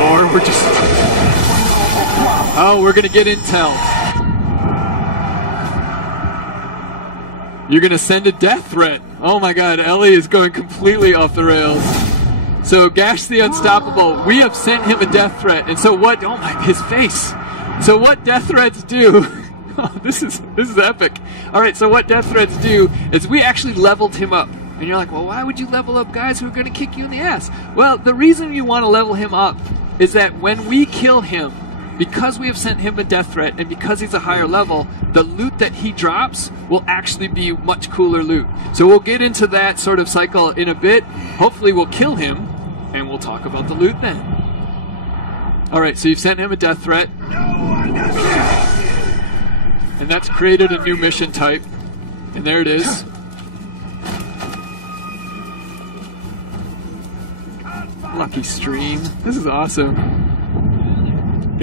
Or we're just... Oh, we're gonna get intel. You're gonna send a death threat. Oh my god, Ellie is going completely off the rails. So Gash the Unstoppable, we have sent him a death threat. And so what, oh my, his face. So what death threats do, oh, this is epic. All right, so what death threats do is we actually leveled him up. And you're like, well, why would you level up guys who are gonna kick you in the ass? Well, the reason you wanna level him up is that when we kill him, because we have sent him a death threat and because he's a higher level, the loot that he drops will actually be much cooler loot. So we'll get into that sort of cycle in a bit. Hopefully we'll kill him and we'll talk about the loot then. Alright, so you've sent him a death threat. And that's created a new mission type. And there it is. Lucky stream. This is awesome.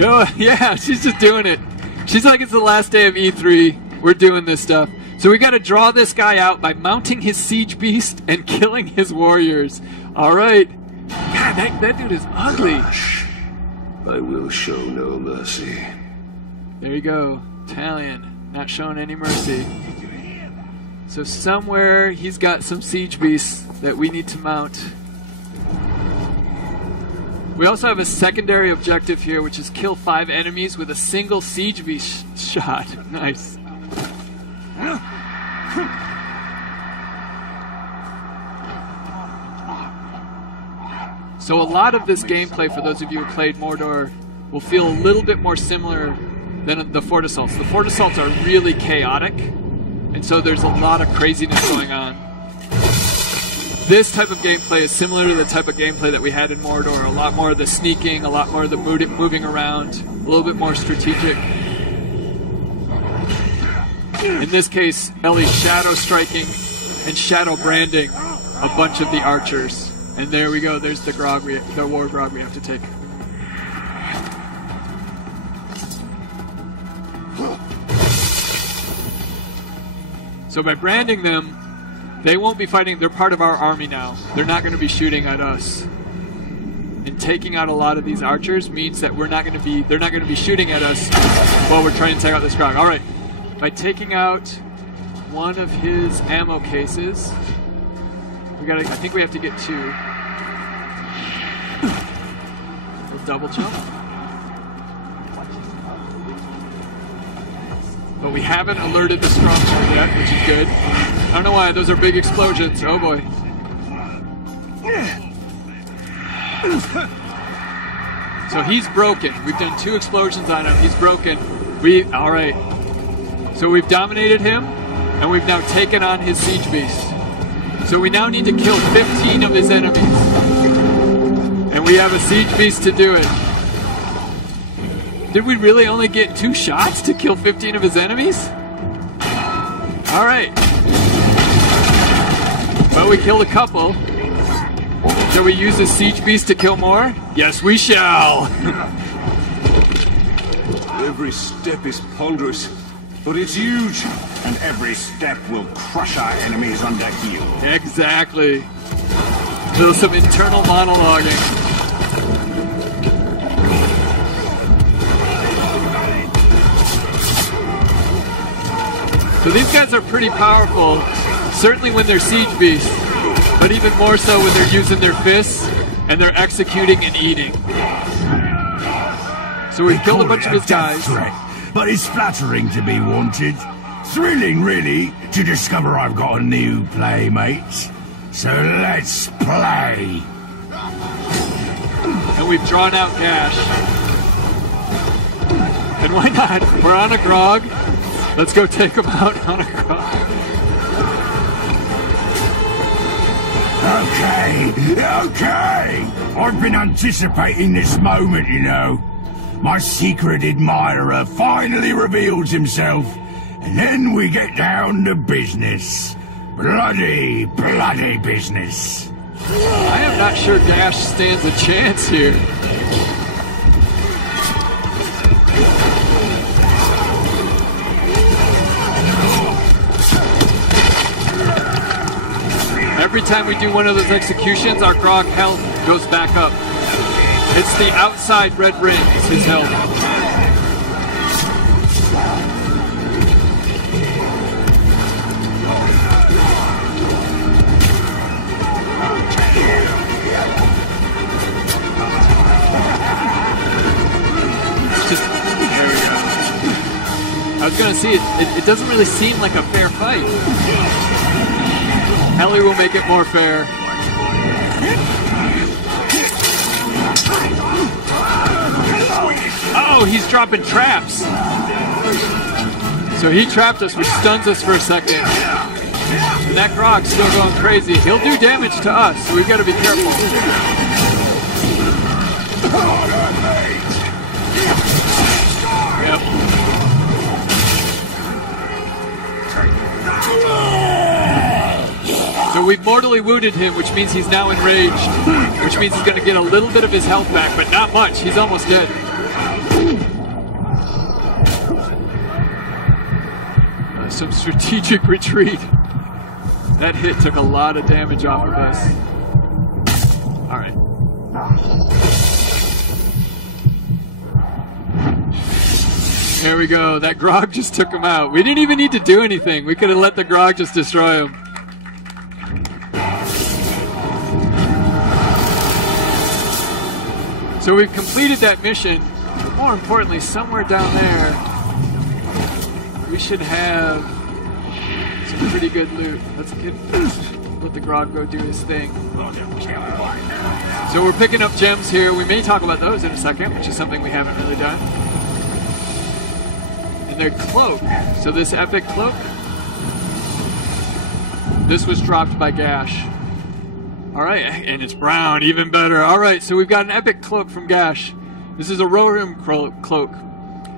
Oh, yeah, she's just doing it. She's like, it's the last day of E3. We're doing this stuff. So we got to draw this guy out by mounting his siege beast and killing his warriors. All right. God, that dude is ugly. I will show no mercy. There you go. Italian. Not showing any mercy. So somewhere he's got some siege beasts that we need to mount. We also have a secondary objective here, which is kill 5 enemies with a single siege beast shot. Nice. So a lot of this gameplay, for those of you who played Mordor, will feel a little bit more similar than the Fort Assaults. The Fort Assaults are really chaotic, and so there's a lot of craziness going on. This type of gameplay is similar to the type of gameplay that we had in Mordor. A lot more of the sneaking, a lot more of the moving around, a little bit more strategic. In this case, Ellie's shadow striking and shadow branding a bunch of the archers. And there we go, there's the grog, the war grog we have to take. So by branding them, they won't be fighting, they're part of our army now. They're not going to be shooting at us. And taking out a lot of these archers means that they're not going to be shooting at us while we're trying to take out this grog. Alright, by taking out one of his ammo cases, I think we have to get 2. We'll double jump. But we haven't alerted the stronghold yet, which is good. I don't know why, those are big explosions. Oh boy. So he's broken. We've done 2 explosions on him. He's broken. Alright. So we've dominated him, and we've now taken on his siege beast. So we now need to kill 15 of his enemies. And we have a siege beast to do it. Did we really only get 2 shots to kill 15 of his enemies? Alright. But we killed a couple. Shall we use the siege beast to kill more? Yes, we shall! Every step is ponderous, but it's huge. And every step will crush our enemies under heel. Exactly. There's some internal monologuing. So these guys are pretty powerful, certainly when they're siege beasts, but even more so when they're using their fists and they're executing and eating. So we've killed a bunch of his guys. Threat, but it's flattering to be wanted. Thrilling, really, to discover I've got a new playmate. So let's play. And we've drawn out Gash. And why not? We're on a grog. Let's go take him out on a grog. Okay. I've been anticipating this moment, you know. My secret admirer finally reveals himself. And then we get down to business. Bloody business. I am not sure Dash stands a chance here. every time we do one of those executions, our grog health goes back up. It's the outside red ring is his health. Just, there we go. I was gonna see it doesn't really seem like a fair fight. Ellie will make it more fair. Oh, he's dropping traps. So he trapped us, which stuns us for a second. And that grog's still going crazy. He'll do damage to us, so we've got to be careful. Yep. So we've mortally wounded him, which means he's now enraged, which means he's going to get a little bit of his health back, but not much. He's almost dead. Some strategic retreat. That hit took a lot of damage off of us. All right. There we go. That grog just took him out. We didn't even need to do anything. We could have let the grog just destroy him. So we've completed that mission, but more importantly, somewhere down there, we should have some pretty good loot. Let's let the grog go do his thing. So we're picking up gems here. We may talk about those in a second, which is something we haven't really done. And their cloak. So this epic cloak, this was dropped by Gash. All right, and it's brown, even better. All right, so we've got an epic cloak from Gash. This is a Rohirrim cloak.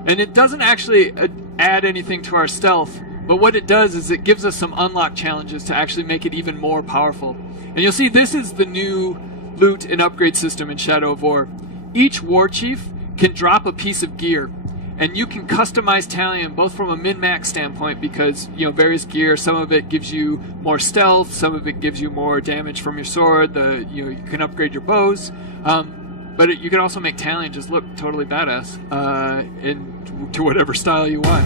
And it doesn't actually add anything to our stealth, but what it does is it gives us some unlock challenges to actually make it even more powerful. And you'll see this is the new loot and upgrade system in Shadow of War. Each war chief can drop a piece of gear, and you can customize Talion both from a min-max standpoint because, you know, various gear, some of it gives you more stealth, some of it gives you more damage from your sword, you can upgrade your bows, but you can also make Talion just look totally badass to whatever style you want.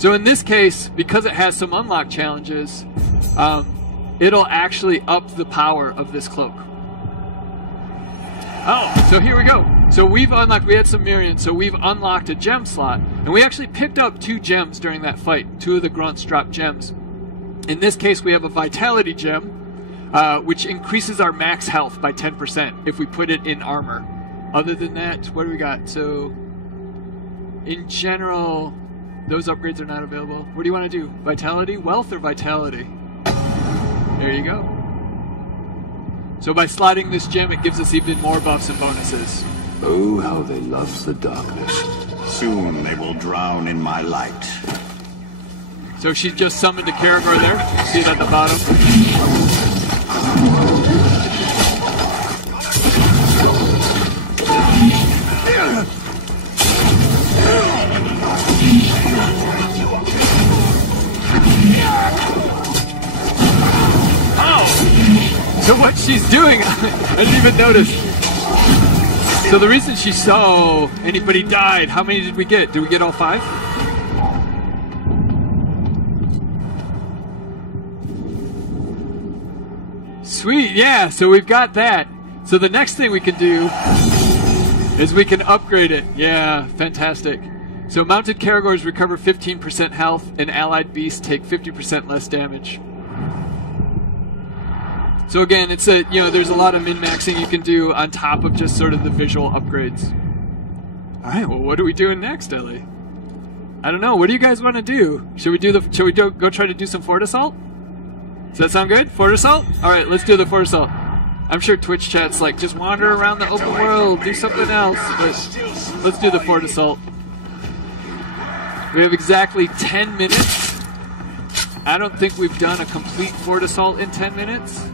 So in this case, because it has some unlock challenges, it'll actually up the power of this cloak. Oh, so here we go. So we had some Mirian, so we've unlocked a gem slot. And we actually picked up 2 gems during that fight. 2 of the grunts dropped gems. In this case, we have a Vitality gem, which increases our max health by 10% if we put it in armor. Other than that, what do we got? So, in general, those upgrades are not available. What do you want to do? Vitality, wealth, or vitality? There you go. So by slotting this gem, it gives us even more buffs and bonuses. Oh, how they love the darkness. Soon they will drown in my light. So she just summoned a Caragor there. You see it at the bottom. Oh! So what she's doing, I didn't even notice. So the reason she saw anybody died, how many did we get? Did we get all 5? Sweet, yeah, so we've got that. So the next thing we can do is we can upgrade it. Yeah, fantastic. So mounted Caragors recover 15% health and allied beasts take 50% less damage. So again, it's there's a lot of min-maxing you can do on top of just sort of the visual upgrades. All right, well, what are we doing next, Ellie? I don't know. What do you guys want to do? Should we go try to do some Fort Assault? Does that sound good? Fort Assault? All right, let's do the Fort Assault. I'm sure Twitch chat's like, just wander around the open world, do something else. But let's do the Fort Assault. We have exactly 10 minutes. I don't think we've done a complete Fort Assault in 10 minutes.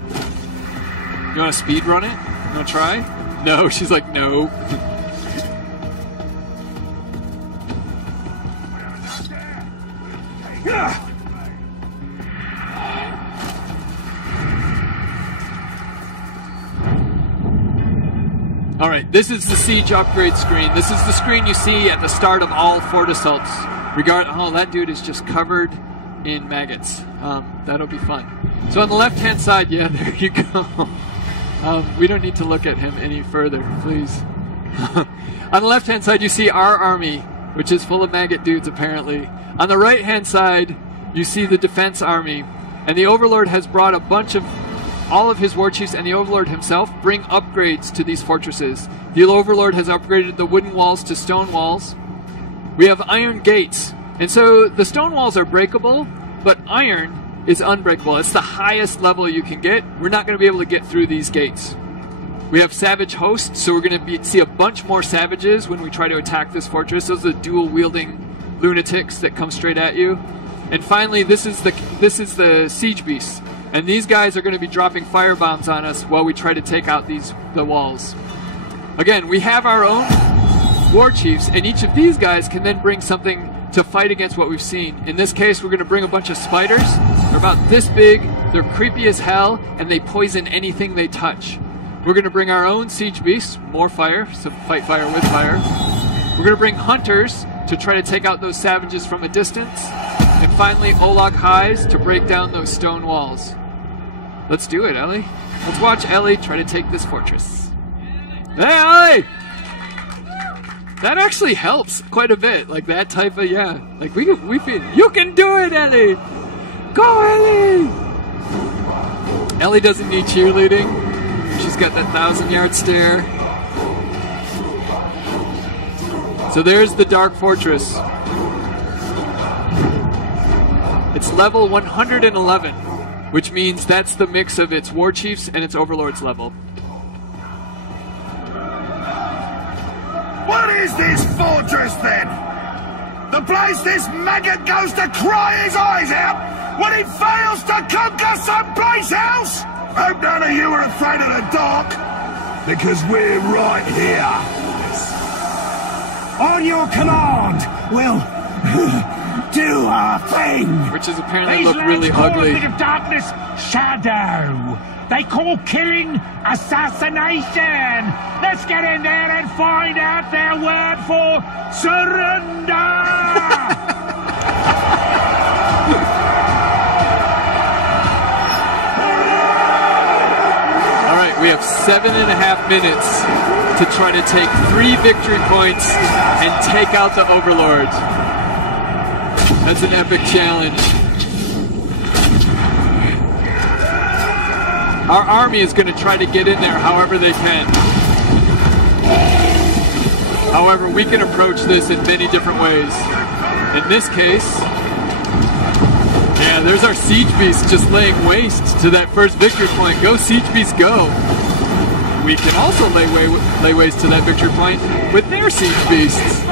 You want to speed run it? You want to try? No, she's like, no. All right, this is the siege upgrade screen. This is the screen you see at the start of all fort assaults. Oh, that dude is just covered in maggots. That'll be fun. So on the left-hand side, yeah, there you go. We don't need to look at him any further, please. On the left-hand side, you see our army, which is full of maggot dudes, apparently. On the right-hand side, you see the defense army. And the Overlord has brought a bunch of all of his war chiefs, and the Overlord himself bring upgrades to these fortresses. The Overlord has upgraded the wooden walls to stone walls. We have iron gates. And so the stone walls are breakable, but iron is unbreakable. It's the highest level you can get. We're not going to be able to get through these gates. We have savage hosts, so we're going to see a bunch more savages when we try to attack this fortress. Those are the dual-wielding lunatics that come straight at you. And finally, this is the siege beasts. And these guys are going to be dropping firebombs on us while we try to take out the walls. Again, we have our own war chiefs, and each of these guys can then bring something to fight against what we've seen. In this case, we're going to bring a bunch of spiders. They're about this big, they're creepy as hell, and they poison anything they touch. We're going to bring our own siege beasts, more fire, so fight fire with fire. We're going to bring hunters to try to take out those savages from a distance. And finally, Olog Highs to break down those stone walls. Let's do it, Ellie. Let's watch Ellie try to take this fortress. Hey, Ellie! That actually helps quite a bit. Like that type of, yeah. Like we feel, you can do it, Ellie! Go, Ellie! Ellie doesn't need cheerleading. She's got that 1,000-yard stare. So there's the Dark Fortress. It's level 111, which means that's the mix of its war chiefs and its overlords level. What is this fortress, then? The place this maggot goes to cry his eyes out when he fails to conquer someplace else? Hope none of you are afraid of the dark, because we're right here. On your command, we'll do our thing. Which is apparently look really ugly. These lads call a bit of darkness shadow. They call killing assassination. Let's get in there and find out their word for surrender. All right, we have 7.5 minutes to try to take 3 victory points and take out the Overlord. That's an epic challenge. Our army is going to try to get in there however they can. However, we can approach this in many different ways. In this case, yeah, there's our siege beast just laying waste to that first victory point. Go, siege beast, go. We can also lay waste to that victory point with their siege beasts.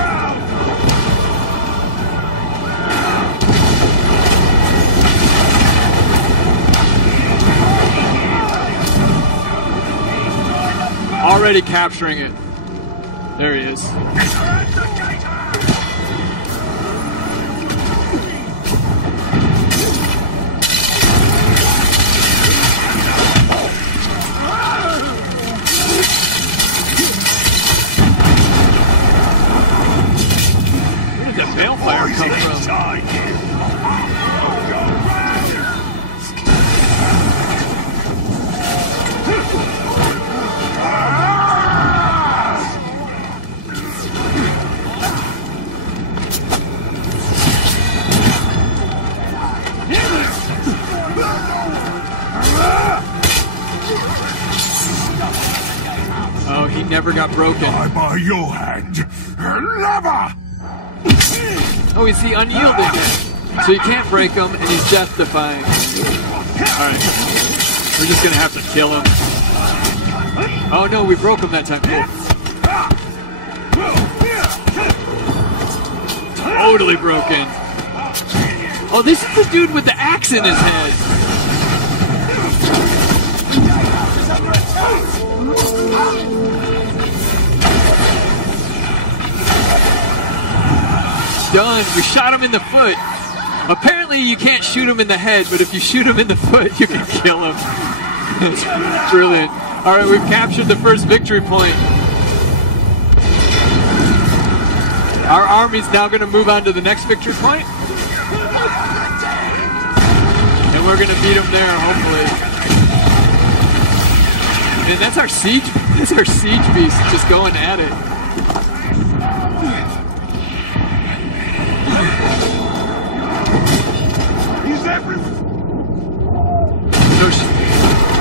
Already capturing it. There he is. Where did that balefire come from? Oh, he never got broken. I'm by your hand, lover! Oh, he's the unyielding. So you can't break him, and he's death-defying. Alright. We're just gonna have to kill him. Oh no, we broke him that time. Cool. Totally broken. Oh, this is the dude with the axe in his head. Done. We shot him in the foot. Apparently you can't shoot him in the head, but if you shoot him in the foot, you can kill him. That's brilliant. Alright, we've captured the first victory point. Our army's now going to move on to the next victory point. And we're going to beat them there, hopefully. And that's our siege beast just going at it. He's everywhere.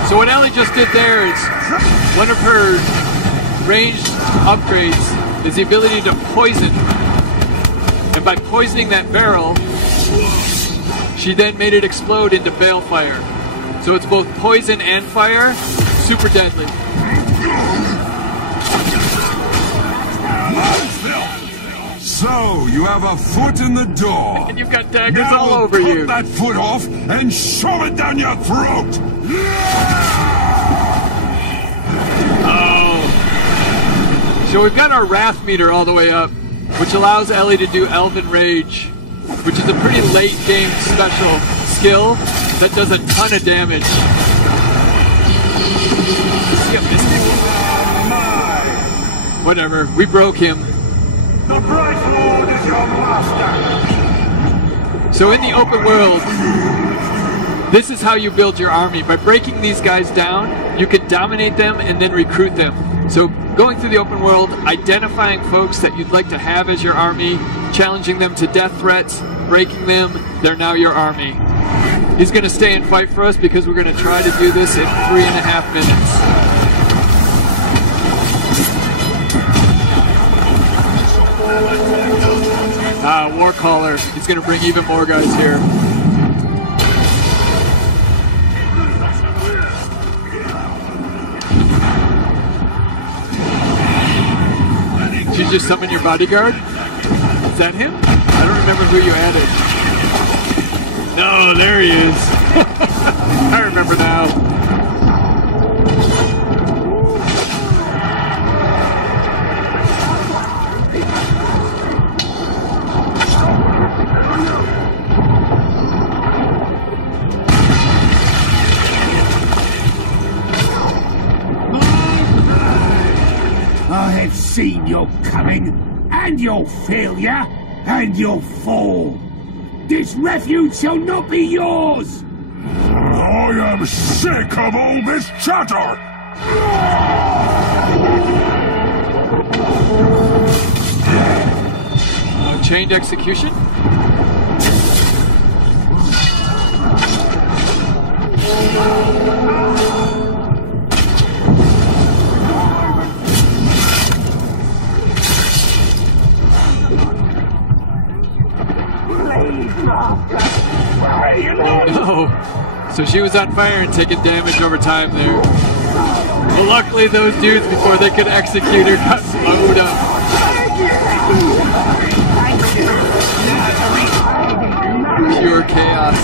So what Ellie just did there is one of her ranged upgrades is the ability to poison. And by poisoning that barrel, she then made it explode into balefire. So it's both poison and fire, super deadly. So, you have a foot in the door. And you've got daggers now all over cut you. that foot off and shove it down your throat. Oh. So we've got our wrath meter all the way up, which allows Ellie to do Elven Rage, which is a pretty late game special skill that does a ton of damage. See a mystic? Whatever, we broke him. The Bright Lord is your master. So in the open world, this is how you build your army. By breaking these guys down, you can dominate them and then recruit them. So going through the open world, identifying folks that you'd like to have as your army, challenging them to death threats, breaking them, they're now your army. He's going to stay and fight for us because we're going to try to do this in 3.5 minutes. Warcaller. He's going to bring even more guys here. Did you just summon your bodyguard? Is that him? I don't remember who you added. No, there he is. I remember now. I have seen your coming, and your failure, and your fall. This refuge shall not be yours! I am sick of all this chatter! Chained execution? No. So she was on fire and taking damage over time there. Well, luckily those dudes, before they could execute her, got slowed up. Pure chaos.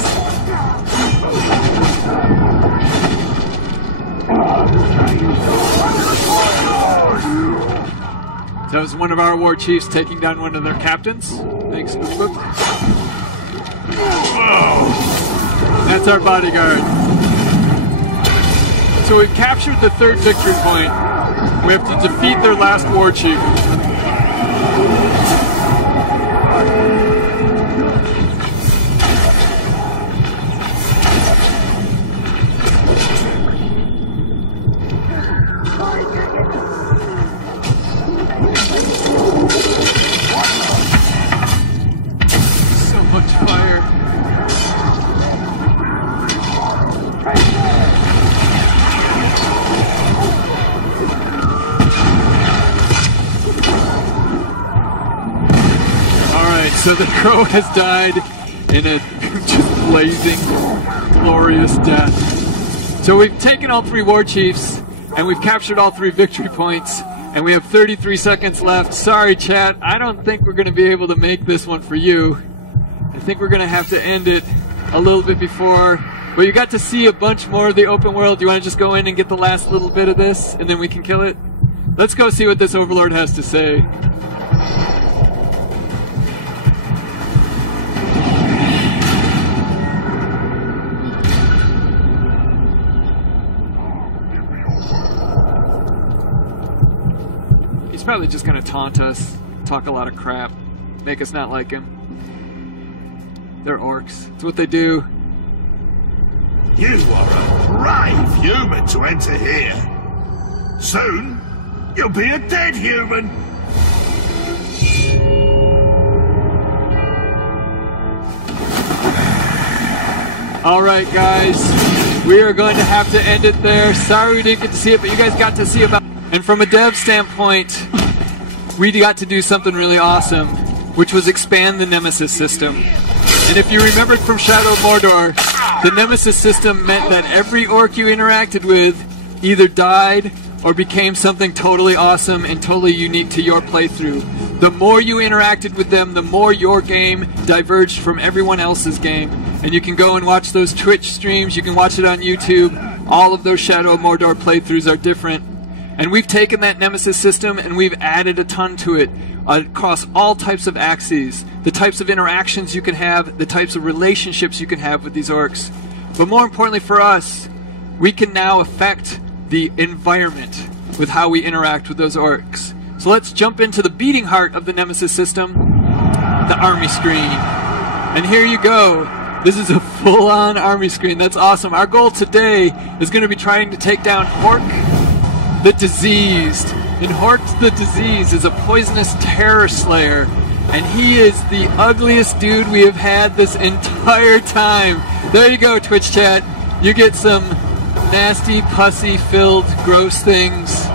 So that was one of our war chiefs taking down one of their captains. Thanks, Spook. Whoa. That's our bodyguard. So we've captured the third victory point. We have to defeat their last war chief. So much fire. So the crow has died in a just blazing, glorious death. So we've taken all 3 war chiefs, and we've captured all 3 victory points, and we have 33 seconds left. Sorry, chat, I don't think we're going to be able to make this one for you. I think we're going to have to end it a little bit before. But you got to see a bunch more of the open world. Do you want to just go in and get the last little bit of this, and then we can kill it? Let's go see what this overlord has to say. He's probably just going to taunt us, talk a lot of crap. make us not like him. They're orcs. It's what they do. You are a brave human to enter here. Soon, you'll be a dead human. Alright guys, we are going to have to end it there. Sorry we didn't get to see it, but you guys got to see about it. And from a dev standpoint, we got to do something really awesome, which was expand the Nemesis system. And if you remembered from Shadow of Mordor, the Nemesis system meant that every orc you interacted with either died or became something totally awesome and totally unique to your playthrough. The more you interacted with them, the more your game diverged from everyone else's game. And you can go and watch those Twitch streams, you can watch it on YouTube. All of those Shadow of Mordor playthroughs are different. And we've taken that Nemesis system and we've added a ton to it across all types of axes, the types of interactions you can have, the types of relationships you can have with these orcs. But more importantly for us, we can now affect the environment with how we interact with those orcs. So let's jump into the beating heart of the Nemesis system, the army screen. And here you go. This is a full-on army screen. That's awesome. Our goal today is going to be trying to take down Hork the Diseased. And Hork the Diseased is a poisonous terror slayer. And he is the ugliest dude we have had this entire time. There you go, Twitch chat. You get some nasty, pussy-filled, gross things.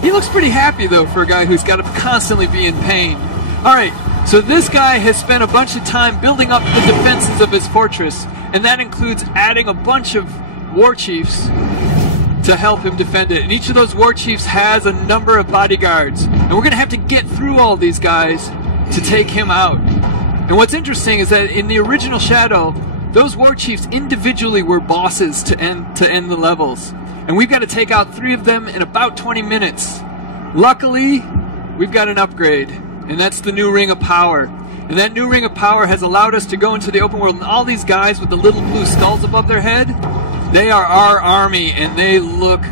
He looks pretty happy, though, for a guy who's got to constantly be in pain. Alright, so this guy has spent a bunch of time building up the defenses of his fortress, and that includes adding a bunch of war chiefs to help him defend it. And each of those war chiefs has a number of bodyguards, and we're going to have to get through all these guys to take him out. And what's interesting is that in the original Shadow, those war chiefs individually were bosses to end the levels. And we've got to take out 3 of them in about 20 minutes. Luckily, we've got an upgrade, and that's the new Ring of Power. And that new Ring of Power has allowed us to go into the open world, and all these guys with the little blue skulls above their head, they are our army, and they look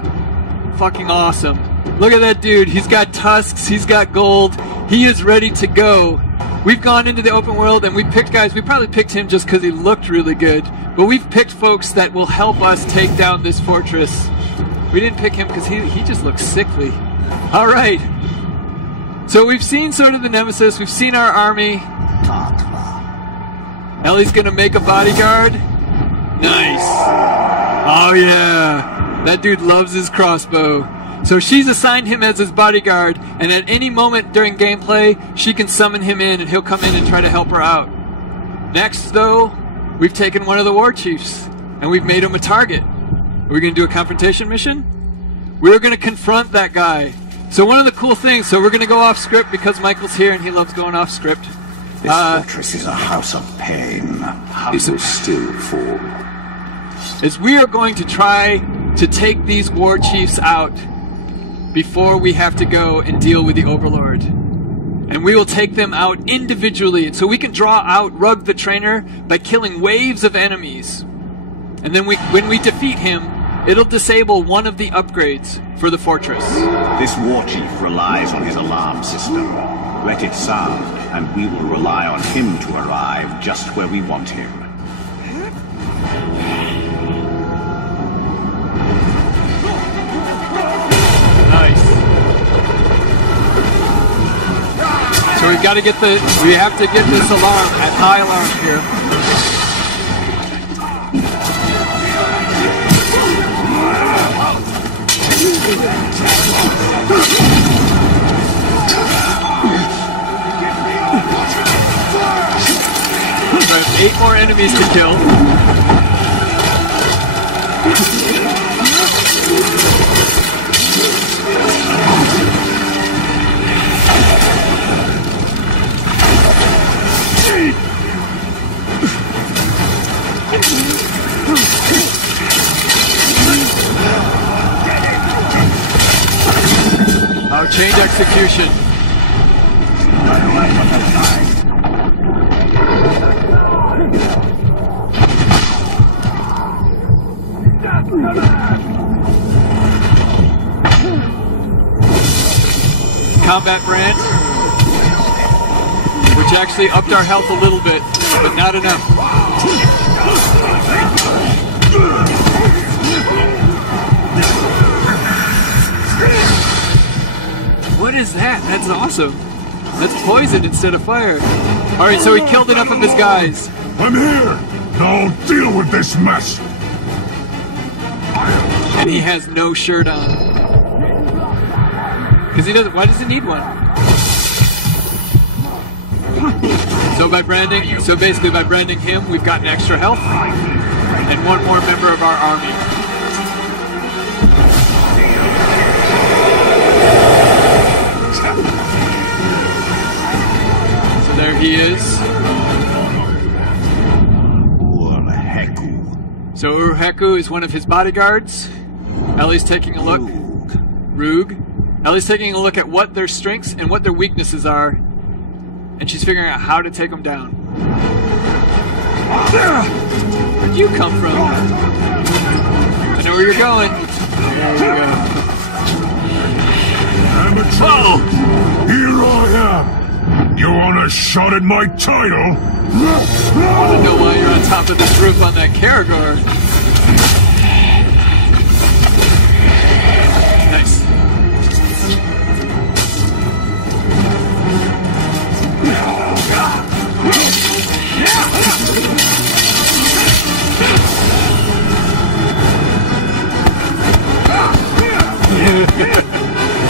fucking awesome. Look at that dude. He's got tusks, he's got gold, he is ready to go. We've gone into the open world and we picked guys. We probably picked him just because he looked really good, but we've picked folks that will help us take down this fortress. We didn't pick him because he just looks sickly. Alright, so we've seen sort of the Nemesis, we've seen our army. Ellie's gonna make a bodyguard. Nice. Oh yeah, that dude loves his crossbow. So she's assigned him as his bodyguard, and at any moment during gameplay, she can summon him in and he'll come in and try to help her out. Next though, we've taken one of the war chiefs, and we've made him a target. Are we going to do a confrontation mission? We're going to confront that guy. So one of the cool things, so we're going to go off script because Michael's here and he loves going off script. This fortress is a house of pain. House of still form. Is we are going to try to take these war chiefs out before we have to go and deal with the Overlord. And we will take them out individually. So we can draw out Rug the Trainer by killing waves of enemies. And then when we defeat him, it'll disable one of the upgrades for the fortress. This war chief relies on his alarm system. Let it sound, and we will rely on him to arrive just where we want him. Nice. So we have to get this alarm at high alarm here. So I have 8 more enemies to kill. Oh, change execution. Combat brand. which actually upped our health a little bit, but not enough. What is that? That's awesome. That's poison instead of fire. Alright, so he killed enough of his guys. I'm here! Now deal with this mess! And he has no shirt on. Because he doesn't. Why does he need one? So basically by branding him, we've gotten extra health and one more member of our army. So there he is. So Urheku is one of his bodyguards. Ellie's taking a look. Roog. Ellie's taking a look at what their strengths and what their weaknesses are, and she's figuring out how to take them down. Where'd you come from? I know where you're going. There you go. Amateur! Here I am! You want a shot at my title? I don't know why you're on top of this roof on that Karagor. Nice.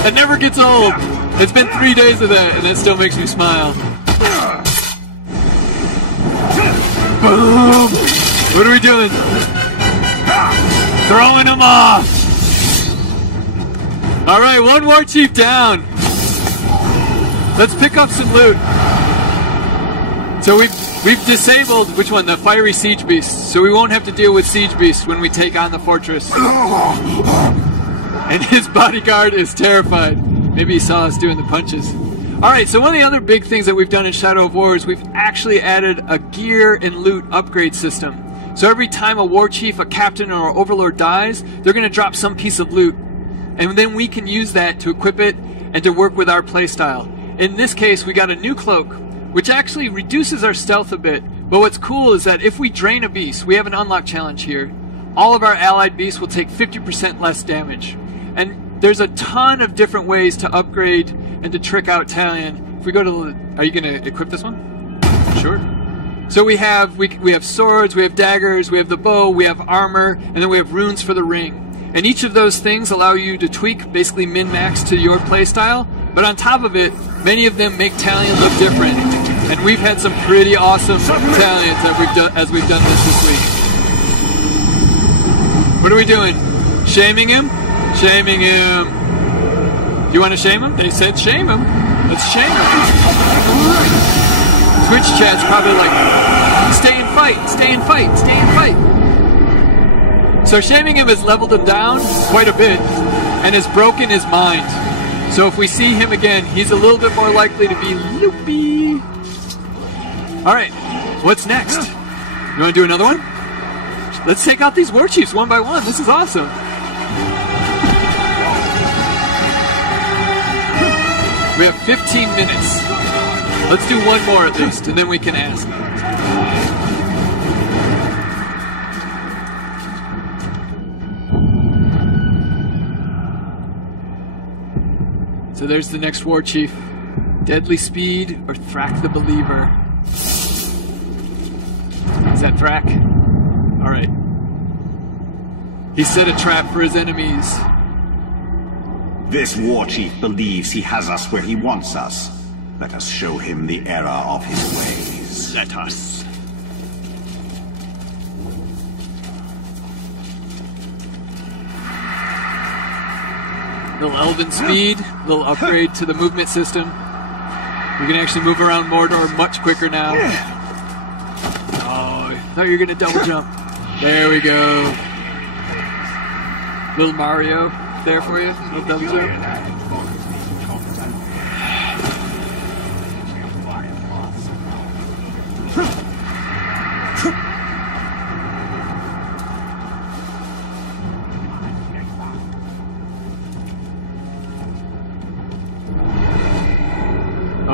That never gets old. It's been 3 days of that, and that still makes me smile. Boom! What are we doing? Throwing him off! Alright, one war chief down. Let's pick up some loot. So we've disabled, which one? The fiery siege beast. So we won't have to deal with siege beasts when we take on the fortress. And his bodyguard is terrified. Maybe he saw us doing the punches. Alright, so one of the other big things that we've done in Shadow of War is we've actually added a gear and loot upgrade system. So every time a war chief, a captain, or an overlord dies, they're going to drop some piece of loot. And then we can use that to equip it and to work with our playstyle. In this case, we got a new cloak, which actually reduces our stealth a bit. But what's cool is that if we drain a beast, we have an unlock challenge here, all of our allied beasts will take 50% less damage. And there's a ton of different ways to upgrade and to trick out Talion. If we go to the... Are you going to equip this one? Sure. So we have swords, we have daggers, we have the bow, we have armor, and then we have runes for the ring. And each of those things allow you to tweak, basically min-max to your playstyle. But on top of it, many of them make Talion look different. And we've had some pretty awesome Talions as we've done this week. What are we doing? Shaming him? Shaming him. You want to shame him? They said shame him. Let's shame him. Twitch chat's probably like, stay and fight, stay and fight, stay and fight. So shaming him has leveled him down quite a bit and has broken his mind. So if we see him again, he's a little bit more likely to be loopy. Alright, what's next? You want to do another one? Let's take out these war chiefs one by one. This is awesome. We have 15 minutes. Let's do one more at least, and then we can ask. So there's the next war chief. Deadly Speed or Thrak the Believer? Is that Thrak? Alright. He set a trap for his enemies. This war chief believes he has us where he wants us. Let us show him the error of his ways. Let us. Little Elven Speed, little upgrade to the movement system. We can actually move around Mordor much quicker now. Oh, I thought you were going to double jump. There we go. Little Mario there for you. Little double jump.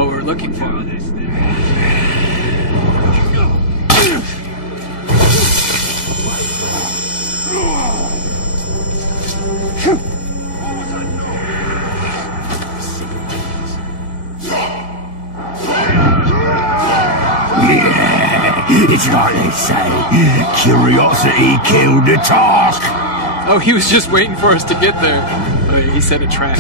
Oh, we're looking for him. It's like they say, curiosity killed the task. Oh, he was just waiting for us to get there. Oh, he set a trap.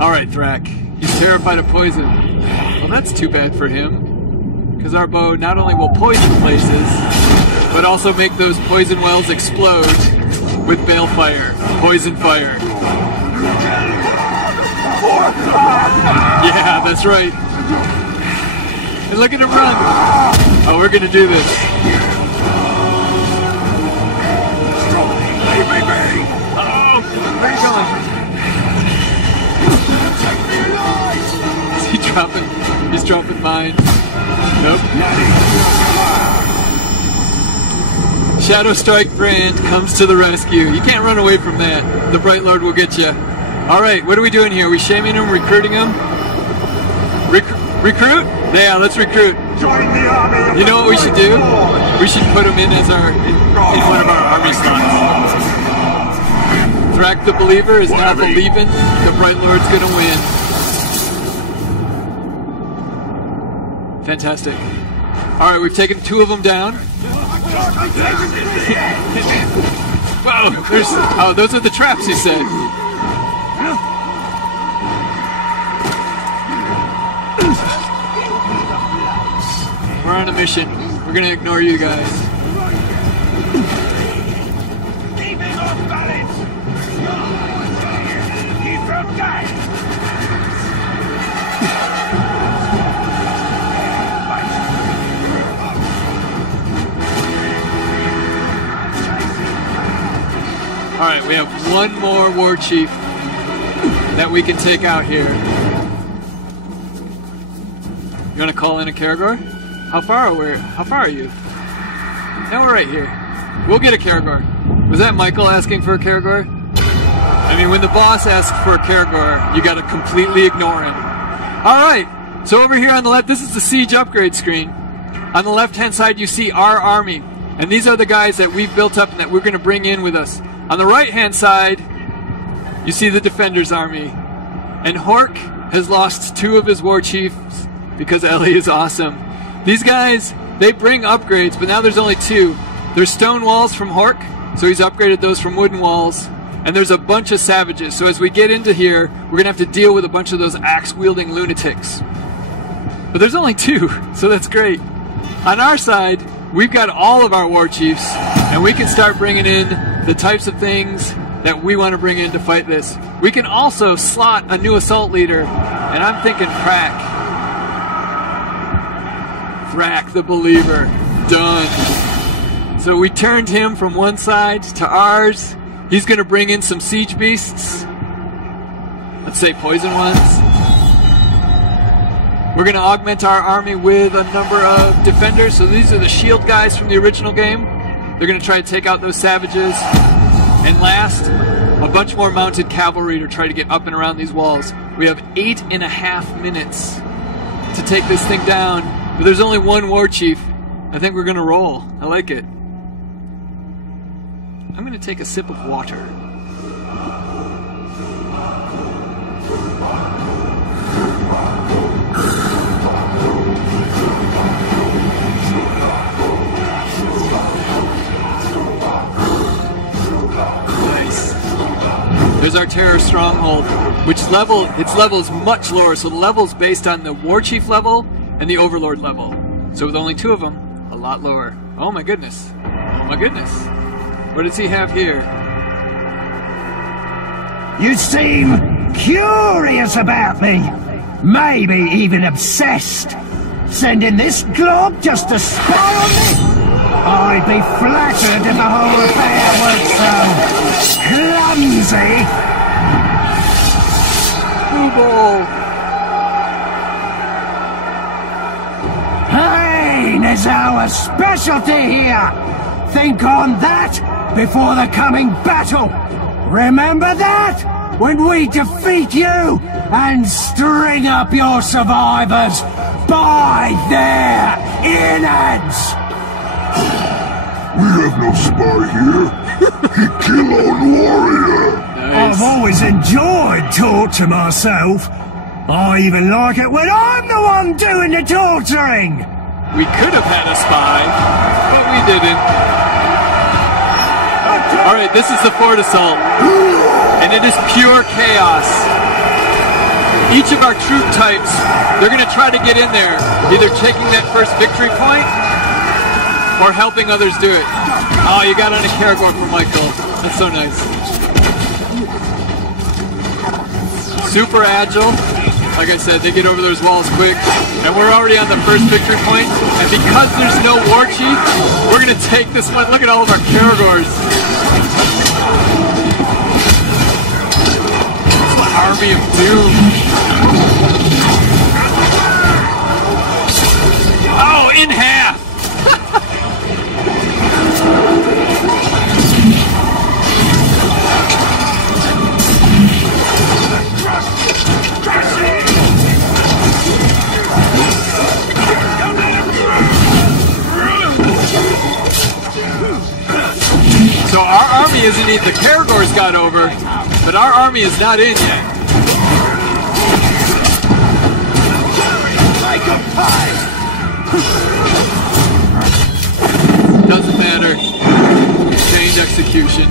Alright, Thrak. He's terrified of poison. Well, that's too bad for him. Because our bow not only will poison places, but also make those poison wells explode with balefire. Poison fire. Yeah, that's right. And look at him run! Oh, we're gonna do this. Oh, where are you going? Is he dropping? He's dropping mine. Nope. Shadow Strike Brand comes to the rescue. You can't run away from that. The Bright Lord will get you. Alright, what are we doing here? Are we shaming him, recruiting him? Recruit? Yeah, let's recruit. You know what we should do? We should put him in as in one of our army slots. Thrak the Believer is now believing the Bright Lord's gonna win. Fantastic. Alright, we've taken 2 of them down. Whoa, oh, those are the traps you said. We're on a mission. We're gonna ignore you guys. Keeping off balance! You forgot! Alright, we have one more war chief that we can take out here. You wanna call in a Karagor? How far are you? Now we're right here. We'll get a Karagor. Was that Michael asking for a Karagor? I mean, when the boss asks for a Karagor, you gotta completely ignore him. Alright, so over here on the left, this is the siege upgrade screen. On the left-hand side, you see our army. And these are the guys that we've built up and that we're gonna bring in with us. On the right-hand side, you see the Defender's army. And Hork has lost 2 of his war chiefs because Ellie is awesome. These guys, they bring upgrades, but now there's only 2. There's stone walls from Hork, so he's upgraded those from wooden walls. And there's a bunch of savages, so as we get into here, we're going to have to deal with a bunch of those axe-wielding lunatics. But there's only 2, so that's great. On our side, we've got all of our war chiefs, and we can start bringing in the types of things that we want to bring in to fight this. We can also slot a new assault leader, and I'm thinking Thrak the Believer. Done. So we turned him from one side to ours. He's going to bring in some siege beasts. Let's say poison ones. We're going to augment our army with a number of defenders. So these are the shield guys from the original game. They're going to try to take out those savages. And last, a bunch more mounted cavalry to try to get up and around these walls. We have 8.5 minutes to take this thing down. But there's only one war chief. I think we're going to roll. I like it. I'm going to take a sip of water. Nice. There's our terror stronghold, which its level is much lower. So the level's based on the war chief level and the overlord level. So with only 2 of them, a lot lower. Oh my goodness. Oh my goodness. What does he have here? You seem curious about me. Maybe even obsessed. Sending this glob just to spy on me? I'd be flattered if the whole affair was so clumsy. Ball. Pain is our specialty here. Think on that before the coming battle. Remember that? When we defeat you and string up your survivors by their innards! We have no spy here. He kill on warrior. Nice. I've always enjoyed torture myself. I even like it when I'm the one doing the torturing! We could have had a spy, but we didn't. Alright, this is the fort assault. And it is pure chaos. Each of our troop types, they're going to try to get in there, either taking that first victory point or helping others do it. Oh, you got on a Karagor from Michael. That's so nice. Super agile. Like I said, they get over those walls quick. And we're already on the first victory point. And because there's no war chief, we're going to take this one. Look at all of our Karagors. It's the army of doom. Oh, in half! So our army isn't in. The Karagors got over, but our army is not in yet. Doesn't matter. Chained execution.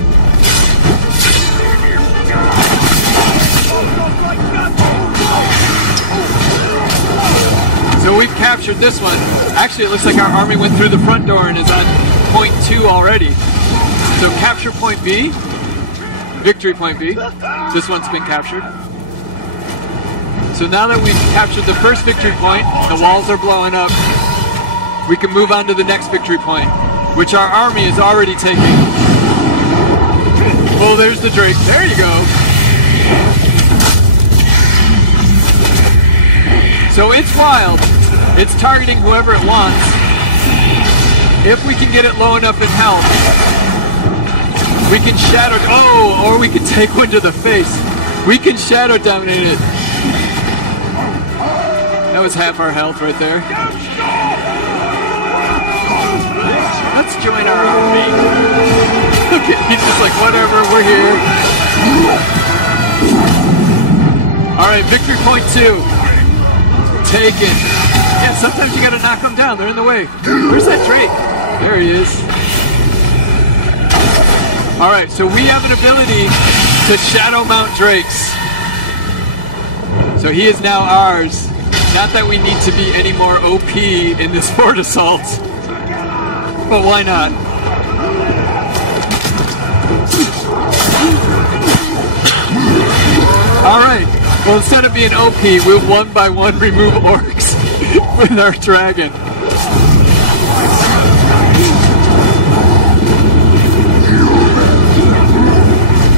So we've captured this one. Actually, it looks like our army went through the front door and is on point 2 already. So capture point B, victory point B. This one's been captured. So now that we've captured the first victory point, the walls are blowing up, we can move on to the next victory point, which our army is already taking. Oh, there's the Drake. There you go. So it's wild. It's targeting whoever it wants. If we can get it low enough in health, we can shadow... Oh, or we can take one to the face. We can shadow dominate it. That was half our health right there. Let's join our army. Okay, he's just like, whatever, we're here. Alright, victory point 2. Taken. Yeah, sometimes you gotta knock them down. They're in the way. Where's that Drake? There he is. Alright, so we have an ability to shadow mount Drakes. So he is now ours. Not that we need to be any more OP in this fort assault. But why not? Alright, well instead of being OP, we'll one by one remove orcs with our dragon.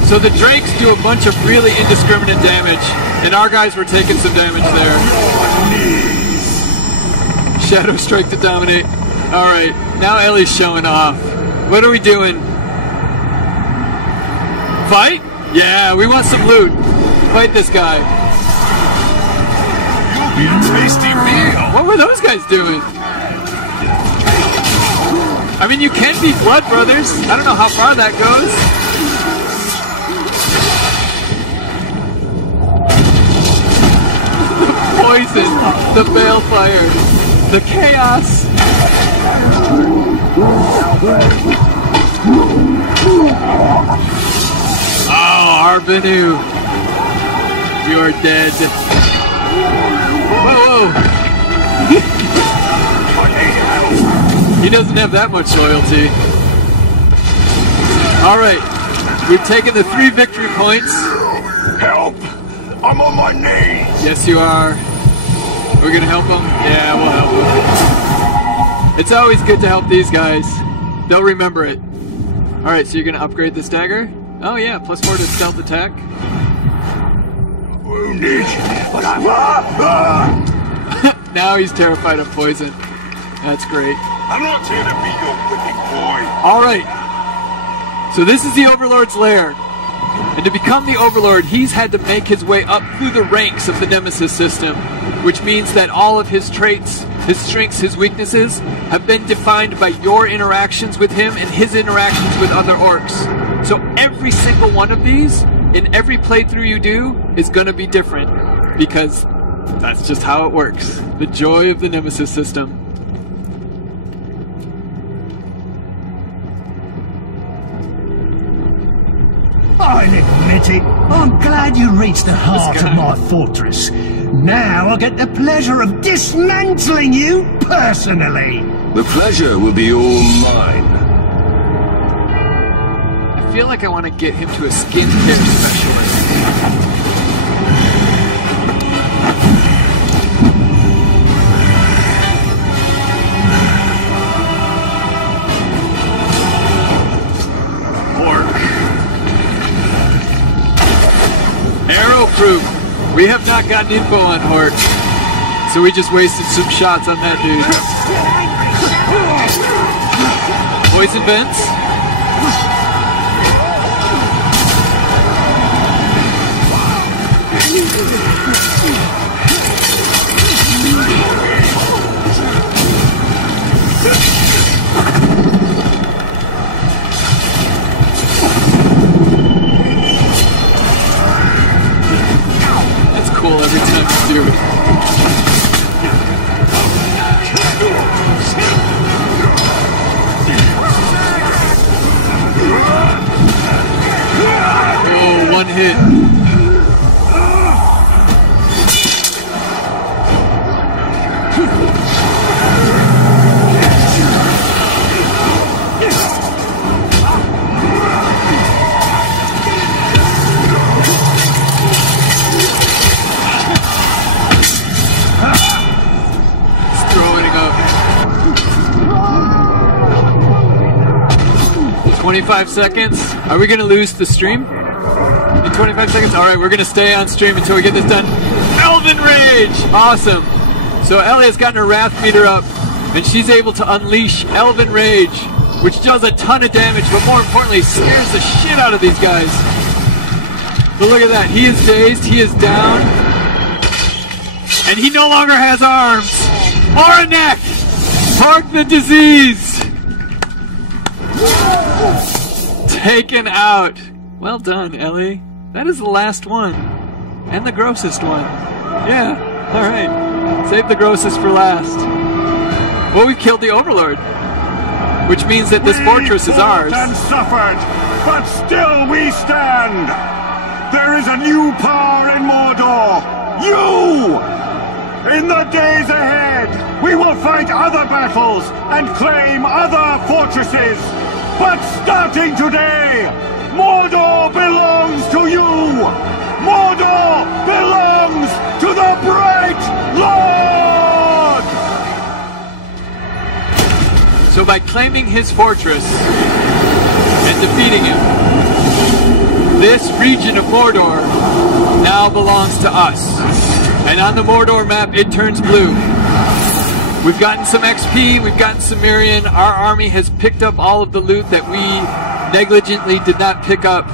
So the Drakes do a bunch of really indiscriminate damage, and our guys were taking some damage there. Shadow Strike to dominate. Alright, now Ellie's showing off. What are we doing? Fight? Yeah, we want some loot. Fight this guy. You'll be a tasty meal. What were those guys doing? I mean, you can be blood brothers. I don't know how far that goes. Poison, the balefire, the chaos. Oh, Arbanu, you're dead. Whoa, whoa. He doesn't have that much loyalty. All right, we've taken the 3 victory points. Help! I'm on my knees. Yes, you are. We're gonna help them? Yeah, we'll help them. It's always good to help these guys. They'll remember it. Alright, so you're gonna upgrade this dagger? Oh yeah, +4 to stealth attack. Wounded, but I'm... Now he's terrified of poison. That's great. I'm not here to be your whipping boy. Alright. So this is the Overlord's lair. And to become the Overlord, he's had to make his way up through the ranks of the Nemesis system, which means that all of his traits, his strengths, his weaknesses have been defined by your interactions with him and his interactions with other orcs. So every single one of these, in every playthrough you do, is going to be different, because that's just how it works. The joy of the Nemesis system. I'll admit it. I'm glad you reached the heart of my fortress. Now I'll get the pleasure of dismantling you personally. The pleasure will be all mine. I feel like I want to get him to a skin care specialist. Proof. We have not gotten info on Hort, so we just wasted some shots on that dude. Poison vents. Cool every time you do it. Oh, one hit. Throwing up. 25 seconds. Are we going to lose the stream? In 25 seconds? Alright, we're going to stay on stream until we get this done. Elven Rage! Awesome. So Ellie has gotten her Wrath meter up, and she's able to unleash Elven Rage, which does a ton of damage, but more importantly, scares the shit out of these guys. But look at that. He is dazed. He is down. And he no longer has arms. Or a neck. Hark the disease. Taken out. Well done, Ellie. That is the last one. And the grossest one. Yeah, alright. Save the grossest for last. Well, we killed the Overlord. Which means that this fortress is ours. And suffered, but still we stand. There is a new power in Mordor. You! In the days ahead, we will fight other battles and claim other fortresses. But starting today, Mordor belongs to you! Mordor belongs to the Bright Lord! So by claiming his fortress and defeating him, this region of Mordor now belongs to us. And on the Mordor map, it turns blue. We've gotten some XP, we've gotten some Mirian. Our army has picked up all of the loot that we negligently did not pick up.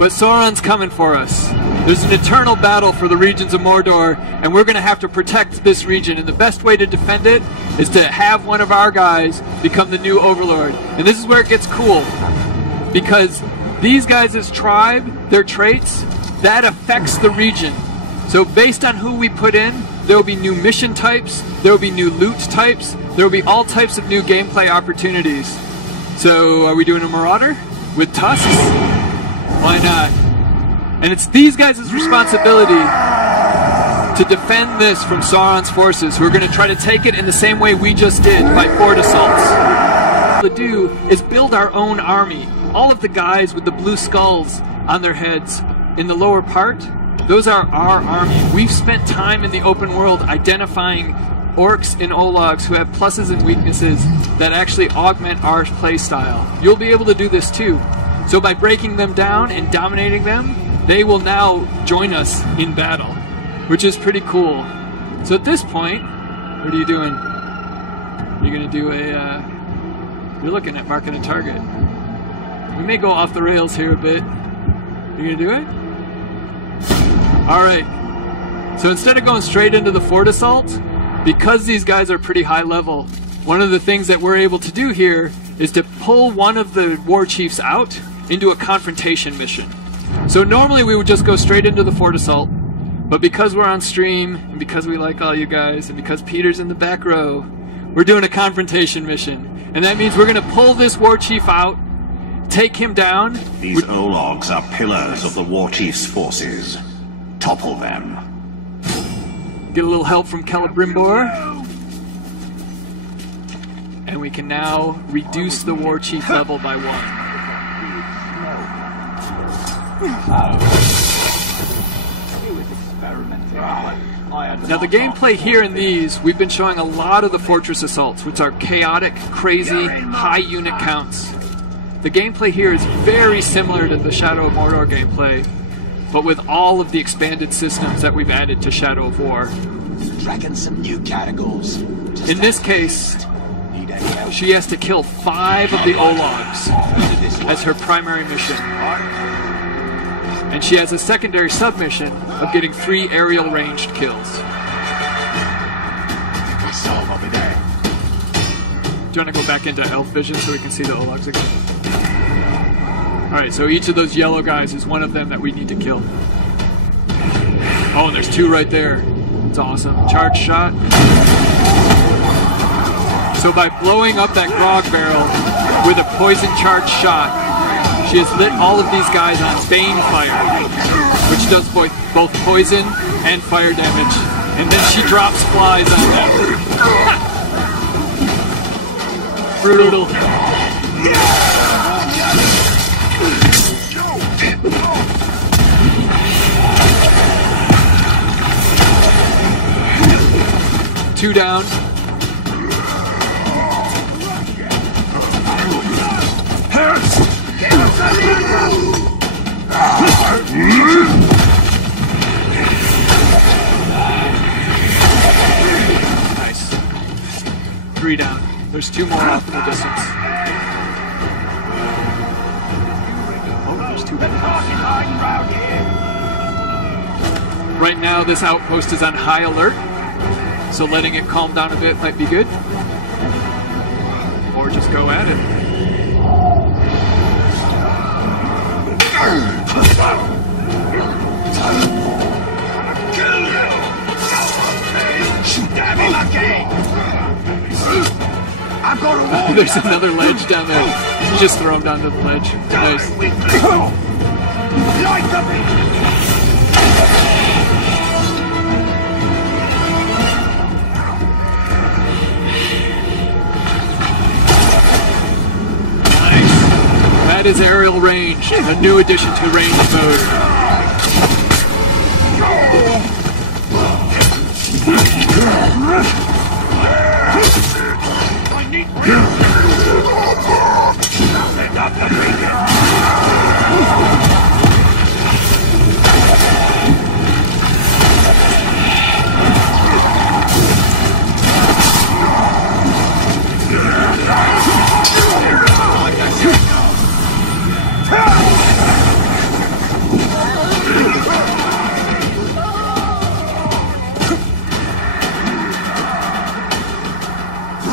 But Sauron's coming for us. There's an eternal battle for the regions of Mordor, and we're going to have to protect this region. And the best way to defend it is to have one of our guys become the new Overlord. And this is where it gets cool. Because these guys' tribe, their traits, that affects the region. So based on who we put in, there will be new mission types, there will be new loot types, there will be all types of new gameplay opportunities. So are we doing a Marauder with tusks? Why not? And it's these guys' responsibility to defend this from Sauron's forces, who are going to try to take it in the same way we just did, by fort assaults. What we'll do is build our own army. All of the guys with the blue skulls on their heads in the lower part, those are our army. We've spent time in the open world identifying orcs and Ologs who have pluses and weaknesses that actually augment our playstyle. You'll be able to do this too. So by breaking them down and dominating them, they will now join us in battle, which is pretty cool. So at this point, what are you doing? You're going to do a... you're looking at marking a target. We may go off the rails here a bit. You gonna do it? Alright. So instead of going straight into the fort assault, because these guys are pretty high level, one of the things that we're able to do here is to pull one of the war chiefs out into a confrontation mission. So normally we would just go straight into the fort assault, but because we're on stream, and because we like all you guys, and because Peter's in the back row, we're doing a confrontation mission. And that means we're going to pull this war chief out, take him down. These Ologs are pillars of the war chief's forces. Topple them. Get a little help from Celebrimbor. And we can now reduce the war chief level by 1. Now the gameplay here in these, we've been showing a lot of the fortress assaults, which are chaotic, crazy, high unit counts. The gameplay here is very similar to the Shadow of Mordor gameplay, but with all of the expanded systems that we've added to Shadow of War. Dragging some new categories. In this case, she has to kill 5 of the Ologs as her primary mission. And she has a secondary submission of getting 3 aerial ranged kills. Do you want to go back into elf vision so we can see the Ologs again? Alright, so each of those yellow guys is one of them that we need to kill. Oh, and there's 2 right there. It's awesome. Charge shot. So by blowing up that grog barrel with a poison charge shot, she has lit all of these guys on Bane Fire, which does both poison and fire damage. And then she drops flies on them. Brutal. Two down. Nice. 3 down. There's 2 more off in the distance. Oh, there's 2 better. Right now, this outpost is on high alert, so letting it calm down a bit might be good. Or just go at it. There's another ledge down there. You just throw him down to the ledge. Nice. That is aerial range, a new addition to range mode.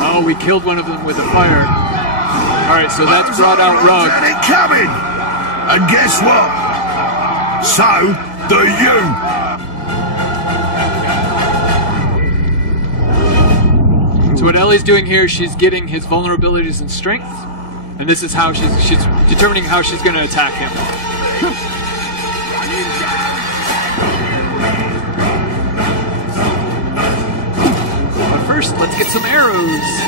Oh, we killed one of them with a fire. Alright, so that's brought out Rug. It coming! And guess what? So do you! So what Ellie's doing here, she's getting his vulnerabilities and strength, and this is how she's determining how she's going to attack him. But first, let's get some arrows.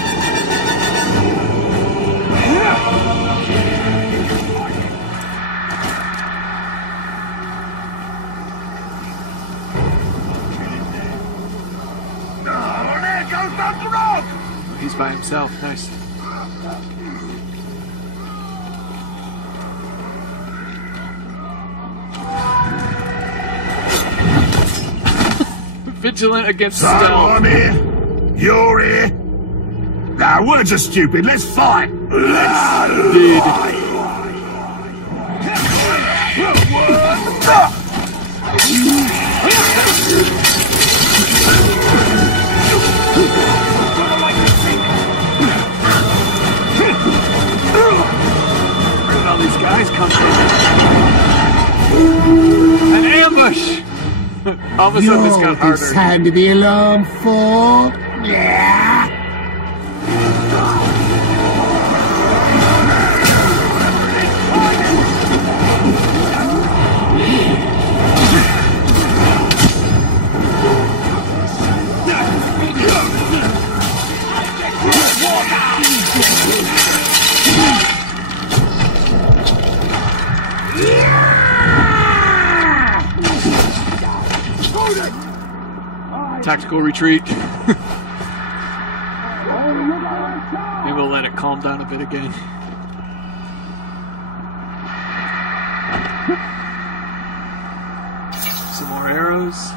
He's by himself. Nice. Vigilant against stealth. So I'm here. You're here. Nah, words are stupid. Let's fight. Let's Indeed. fight. All of a sudden this got harder. Sounded the alarm for? Yeah. Tactical retreat. Maybe we'll let it calm down a bit again. Some more arrows.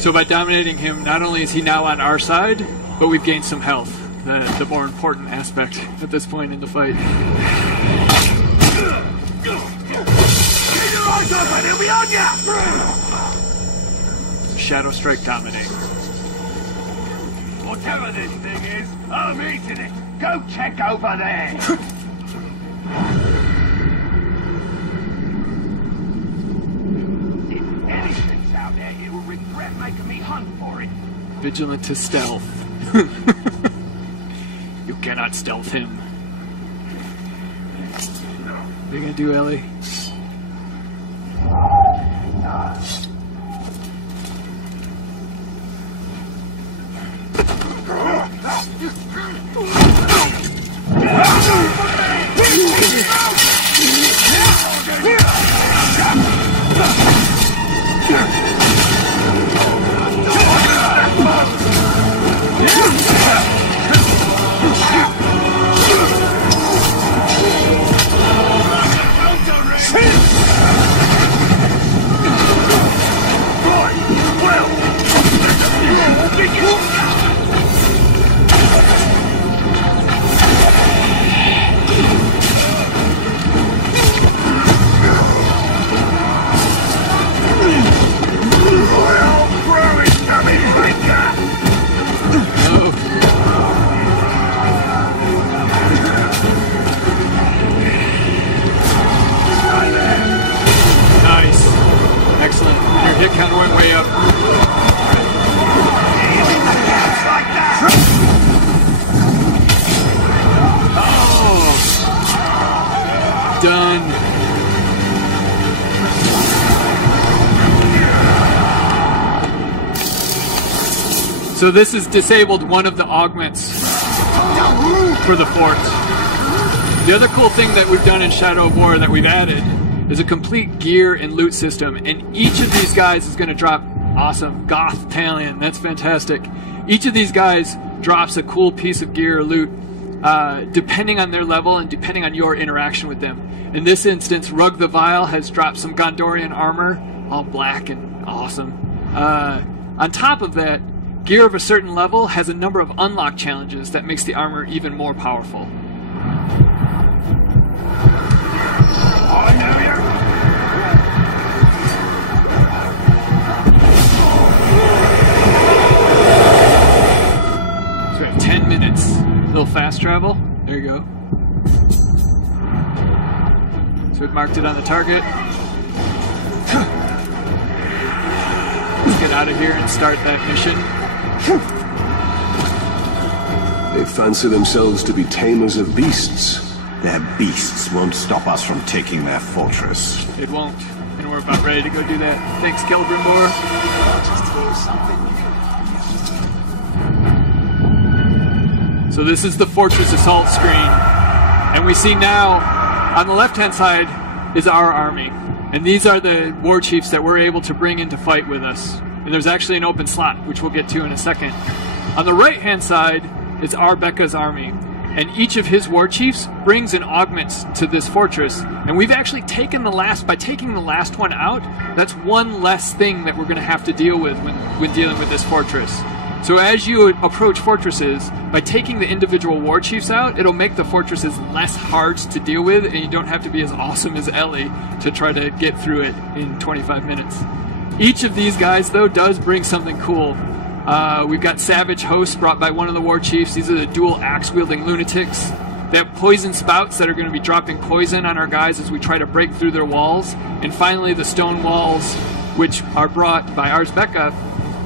So by dominating him, not only is he now on our side, but we've gained some health. The more important aspect at this point in the fight. Keep your eyes open, he'll be on ya! Shadow Strike dominating. Whatever this thing is, I'm eating it. Go check over there. If anything's out there, you will regret making me hunt for it. Vigilant to stealth. You cannot stealth him. What are you gonna do, Ellie? Hit count went way up. Oh, done. So this has disabled one of the augments for the fort. The other cool thing that we've done in Shadow of War that we've added is a complete gear and loot system, and each of these guys is going to drop awesome goth talion. That's fantastic. Each of these guys drops a cool piece of gear or loot depending on their level and depending on your interaction with them. In this instance, Rug the Vile has dropped some Gondorian armor, all black and awesome. On top of that, gear of a certain level has a number of unlock challenges that makes the armor even more powerful. So we have 10 minutes. A little fast travel. There you go. So we've marked it on the target. Let's get out of here and start that mission. They fancy themselves to be tamers of beasts. Their beasts won't stop us from taking their fortress. It won't. And we're about ready to go do that. Thanks, Kelbrimbor. So this is the fortress assault screen. And we see now, on the left-hand side, is our army. And these are the war chiefs that we're able to bring in to fight with us. And there's actually an open slot, which we'll get to in a second. On the right-hand side is Arbeka's army. And each of his war chiefs brings an augment to this fortress. And we've actually taken by taking the last one out, that's one less thing that we're going to have to deal with when dealing with this fortress. So as you approach fortresses, by taking the individual war chiefs out, it'll make the fortresses less hard to deal with, and you don't have to be as awesome as Ellie to try to get through it in 25 minutes. Each of these guys, though, does bring something cool. We've got savage hosts brought by one of the war chiefs. These are the dual axe-wielding lunatics. They have poison spouts that are going to be dropping poison on our guys as we try to break through their walls. And finally, the stone walls, which are brought by Arzbeka.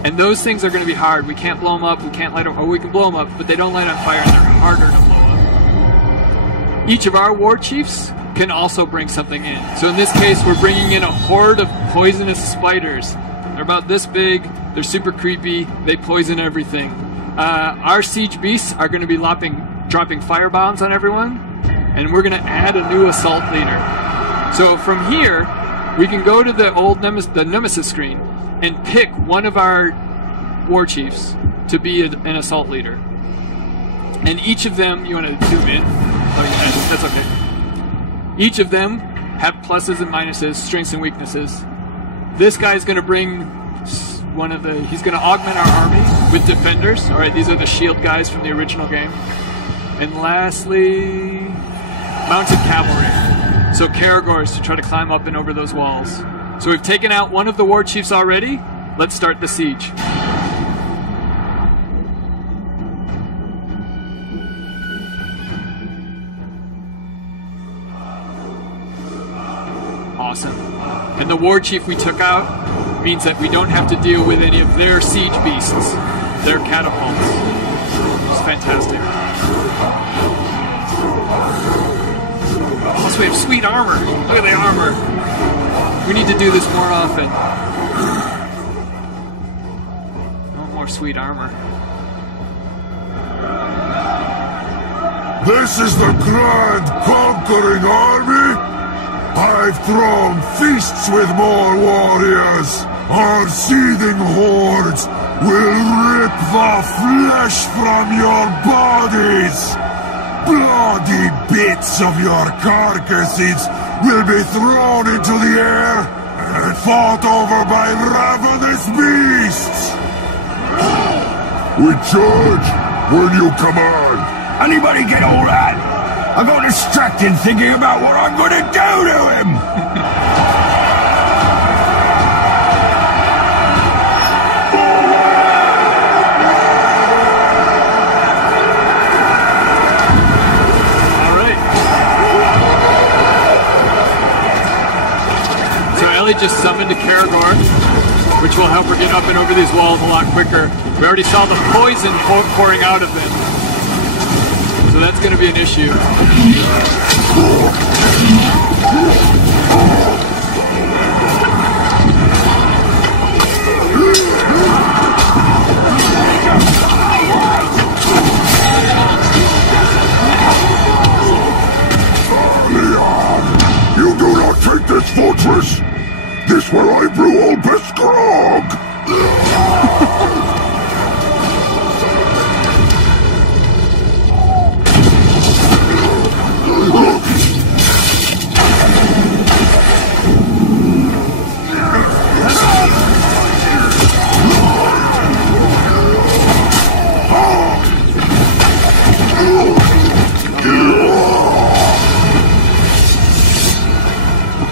And those things are going to be hard. We can't blow them up, we can't light them, or we can blow them up, but they don't light on fire and they're harder to blow up. Each of our war chiefs can also bring something in. So in this case, we're bringing in a horde of poisonous spiders. They're about this big, they're super creepy, they poison everything. Our siege beasts are going to be dropping fire bombs on everyone, and we're going to add a new assault leader. So from here, we can go to the old Nemesis screen and pick one of our war chiefs to be an assault leader. And each of them, you want to zoom in? Oh, yeah, that's okay. Each of them have pluses and minuses, strengths and weaknesses. This guy's going to bring he's going to augment our army with defenders. All right, these are the shield guys from the original game. And lastly, mounted cavalry. So Karagors to try to climb up and over those walls. So we've taken out one of the war chiefs already. Let's start the siege. Awesome. And the war chief we took out means that we don't have to deal with any of their siege beasts, their catapults. It's fantastic. Oh, so we have sweet armor. Look at the armor. We need to do this more often. I want more sweet armor. This is the grand conquering army? I've thrown feasts with more warriors. Our seething hordes will rip the flesh from your bodies. Bloody bits of your carcasses will be thrown into the air and fought over by ravenous beasts. We charge when you command. Anybody get all that? I got distracted thinking about what I'm going to do to him! Alright. So Ellie just summoned a Karagor, which will help her get up and over these walls a lot quicker. We already saw the poison pouring out of them. So that's going to be an issue. You do not take this fortress! This where I brew all best grog!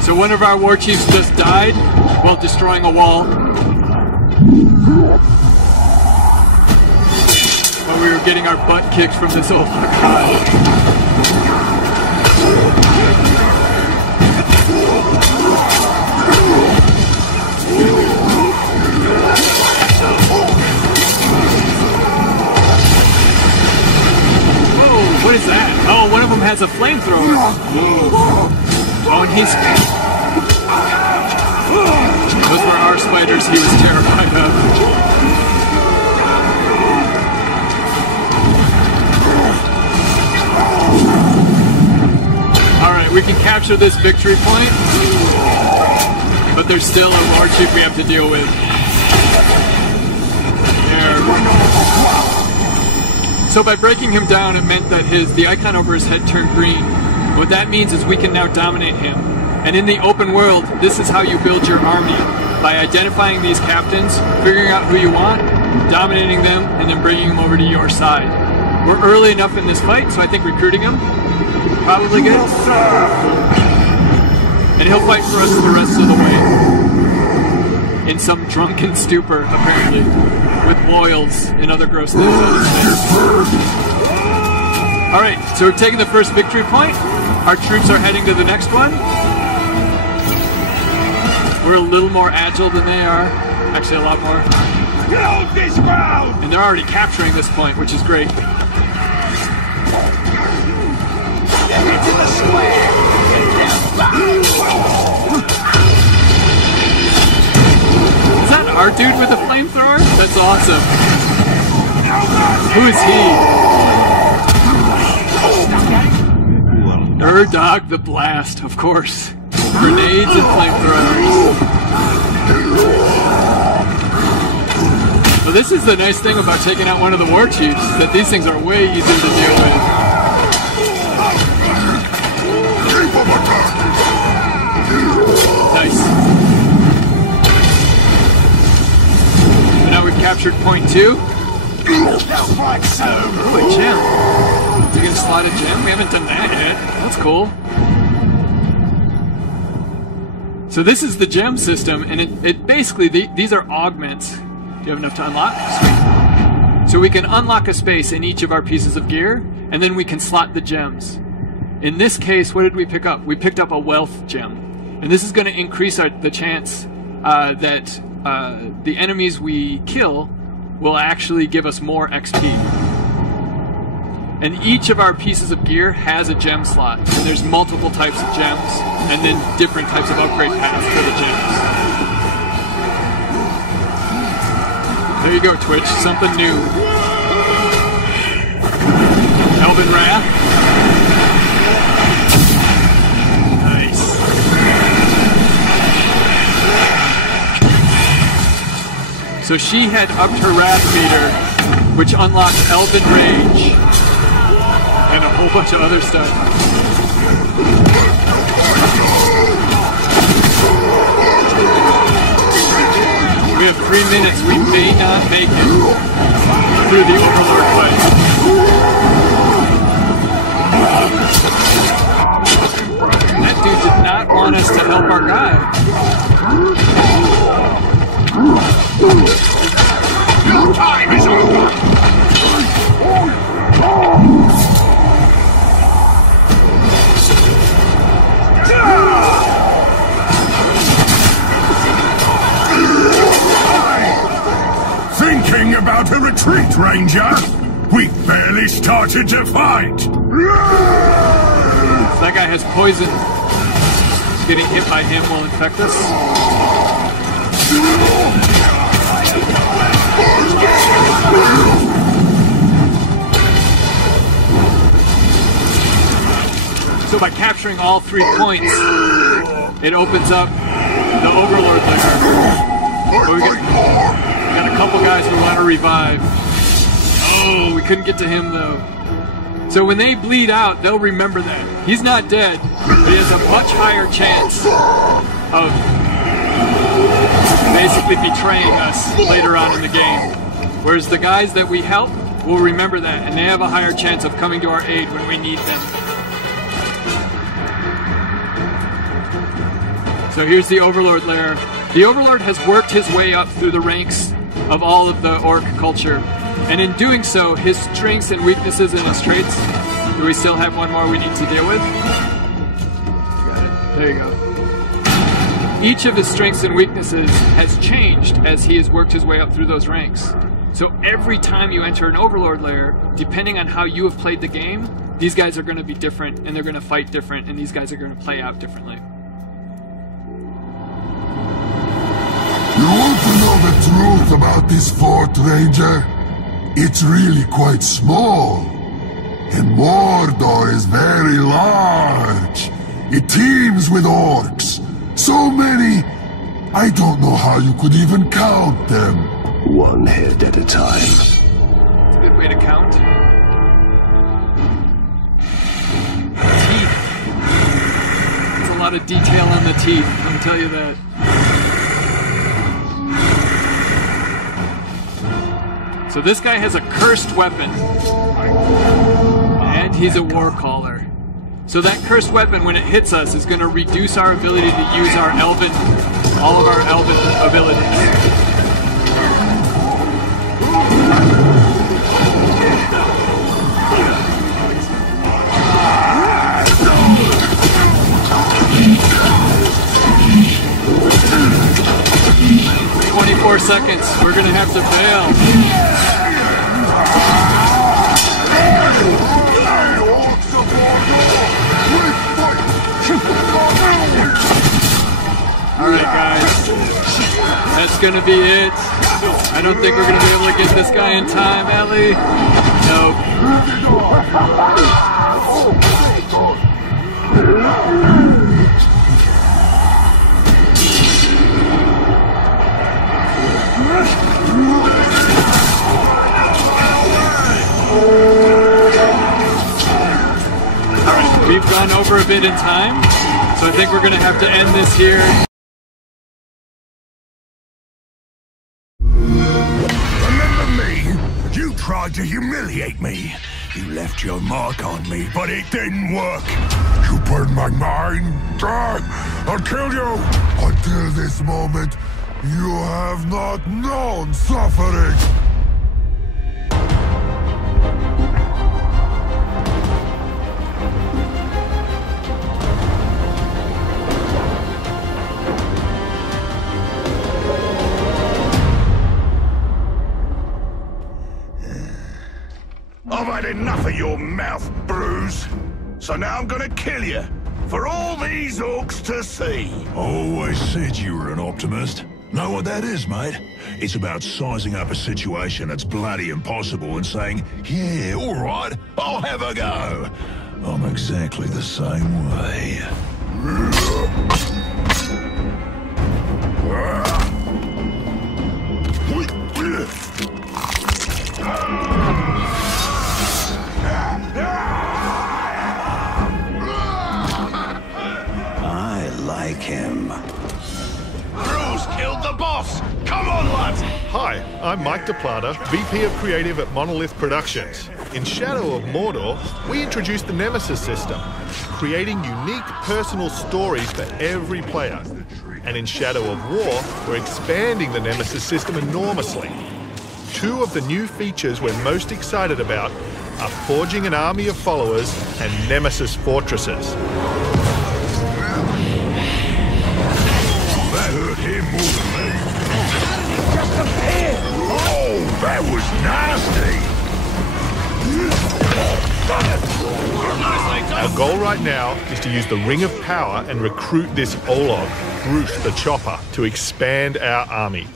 So one of our war chiefs just died while destroying a wall. While we were getting our butt kicked from this old guy. Whoa, what is that? Oh, one of them has a flamethrower. Oh, and he's... Those were our spiders he was terrified of. Alright, we can capture this victory point, but there's still a war chief we have to deal with. There. So by breaking him down, it meant that the icon over his head turned green. What that means is we can now dominate him. And in the open world, this is how you build your army. By identifying these captains, figuring out who you want, dominating them, and then bringing them over to your side. We're early enough in this fight, so I think recruiting him, probably good. And he'll fight for us the rest of the way. In some drunken stupor, apparently. with boils and other gross things on his face. Alright, so we're taking the first victory point. Our troops are heading to the next one. We're a little more agile than they are. Actually, a lot more. Hold this ground! And they're already capturing this point, which is great. Get into the square! Is that our dude with the flamethrower? That's awesome. Who is he? Urdog the Blast, of course. Grenades and flamethrowers. Well, this is the nice thing about taking out one of the war chiefs, that these things are way easier to deal with. Nice. So now we've captured point 2. Ooh, a gem. Is he gonna slot a gem? We haven't done that yet. That's cool. So this is the gem system, and it basically, these are augments. Do you have enough to unlock? Sweet. So we can unlock a space in each of our pieces of gear, and then we can slot the gems. In this case, what did we pick up? We picked up a wealth gem. And this is going to increase the chance that the enemies we kill will actually give us more XP. And each of our pieces of gear has a gem slot. And there's multiple types of gems, and then different types of upgrade paths for the gems. There you go, Twitch. Something new. Elven Wrath. Nice. So she had upped her Wrath meter, which unlocks Elven Rage and a whole bunch of other stuff. We have 3 minutes. We may not make it through the Overlord fight. That dude did not want us to help our guy. Your time is over! Thinking about a retreat, Ranger? We barely started to fight! That guy has poison. Getting hit by him will infect us. So by capturing all 3 points, it opens up the Overlord lair. We got a couple guys we want to revive. Oh, we couldn't get to him though. So when they bleed out, they'll remember that. He's not dead, but he has a much higher chance of basically betraying us later on in the game. Whereas the guys that we help will remember that, and they have a higher chance of coming to our aid when we need them. So here's the Overlord lair. The Overlord has worked his way up through the ranks of all of the Orc culture. And in doing so, his strengths and weaknesses and his traits... Do we still have one more we need to deal with? Got it. There you go. Each of his strengths and weaknesses has changed as he has worked his way up through those ranks. So every time you enter an Overlord lair, depending on how you have played the game, these guys are going to be different, and they're going to fight different, and these guys are going to play out differently. You want to know the truth about this fort, Ranger? It's really quite small. And Mordor is very large. It teems with orcs. So many, I don't know how you could even count them. One head at a time. It's a good way to count. Teeth. There's a lot of detail on the teeth, let me tell you that. So this guy has a cursed weapon. And he's a war caller. So that cursed weapon, when it hits us, is going to reduce our ability to use our elven, all of our elven abilities. seconds. We're gonna have to bail. Alright guys, that's gonna be it. I don't think we're gonna be able to get this guy in time, Ellie. Nope. We've gone over a bit in time, so I think we're gonna have to end this here. Remember me? You tried to humiliate me. You left your mark on me, but it didn't work. You burned my mind. I'll kill you. Until this moment, you have not known suffering. I've had enough of your mouth, Bruce. So now I'm gonna kill you. For all these orcs to see. Always said you were an optimist. Know what that is, mate? It's about sizing up a situation that's bloody impossible and saying, yeah, all right, I'll have a go. I'm exactly the same way. I like him. Bruce killed the boss! Come on, lads! Hi, I'm Mike DePlata, VP of Creative at Monolith Productions. In Shadow of Mordor, we introduced the Nemesis system, creating unique personal stories for every player. And in Shadow of War, we're expanding the Nemesis system enormously. Two of the new features we're most excited about are forging an army of followers and Nemesis fortresses. That hurt him more than me. Just appeared! Oh, that was nasty! Our goal right now is to use the Ring of Power and recruit this Olog, Bruce the Chopper, to expand our army.